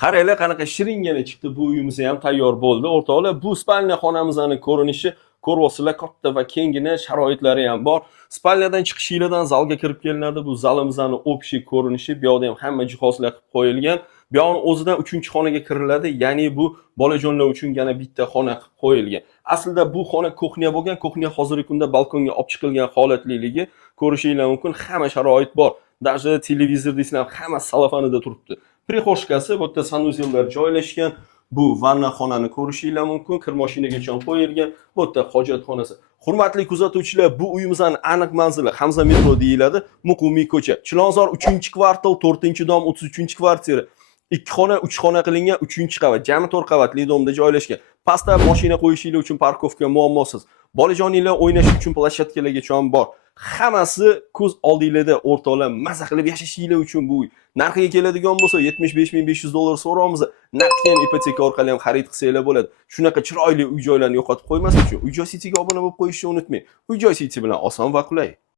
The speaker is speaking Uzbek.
Qaranglar qanaqa shiringina chiqdi. Bu uyimiz ham tayyor bo'ldi. O'rtoqlar, bu spalniya xonamizning ko'rinishi, ko'ryapsizlar, katta va kengina sharoitlari ham bor. Spalniyadan chiqishinglardan zalga kirib kelinadi. Bu zalimizning общий ko'rinishi. Bu yerda ham hamma jihozlar qilib qo'yilgan. Bu yoqning o'zidan 3-xonaga kiriladi. Ya'ni bu bolajonlar uchun yana bitta xona qilib qo'yilgan. Aslida bu xona kuxnya bo'lgan. Kuxnya hozirgi kunda balkonga olib chiqilgan holatliligi ko'rishinglar mumkin. Hamma sharoit bor. Даже televizor deysizlar, hamma salafonida turibdi. Prixoshkasi, bu yerda sanuzellar joylashgan. Bu vanna xonani ko'rishinglar mumkin. Kir mashinagacha qo'yilgan. Bu yerda hojatxonasi. Hurmatli kuzatuvchilar, bu uyimizning aniq manzili Hamza metro deyiladi. Muqimiy ko'cha. Chilonzor 3-kvartal, 4-dom, 33-kvartira. 2 xona, 3 xona qilingan 3-qavat, jami 4 qavatli domda joylashgan. Pastda mashina qo'yishinglar uchun parkovka muammosiz. Bolajoninglar o'ynash uchun plashadkalargacha ham bor. Hammasi ko'z oldinglarda o'rtoqlar, maza qilib yashashinglar uchun bu uy. Narxiga keladigan bo'lsa 75.500 dollar so'raymiz. Naqddan ipoteka orqali ham xarid qilsanglar bo'ladi. Shunaqa chiroyli uy-joylarni yo'qotib qo'ymaslik uchun Uy-joy City'ga obuna bo'lib qo'yishni unutmang. Uy-joy City bilan oson va qulay.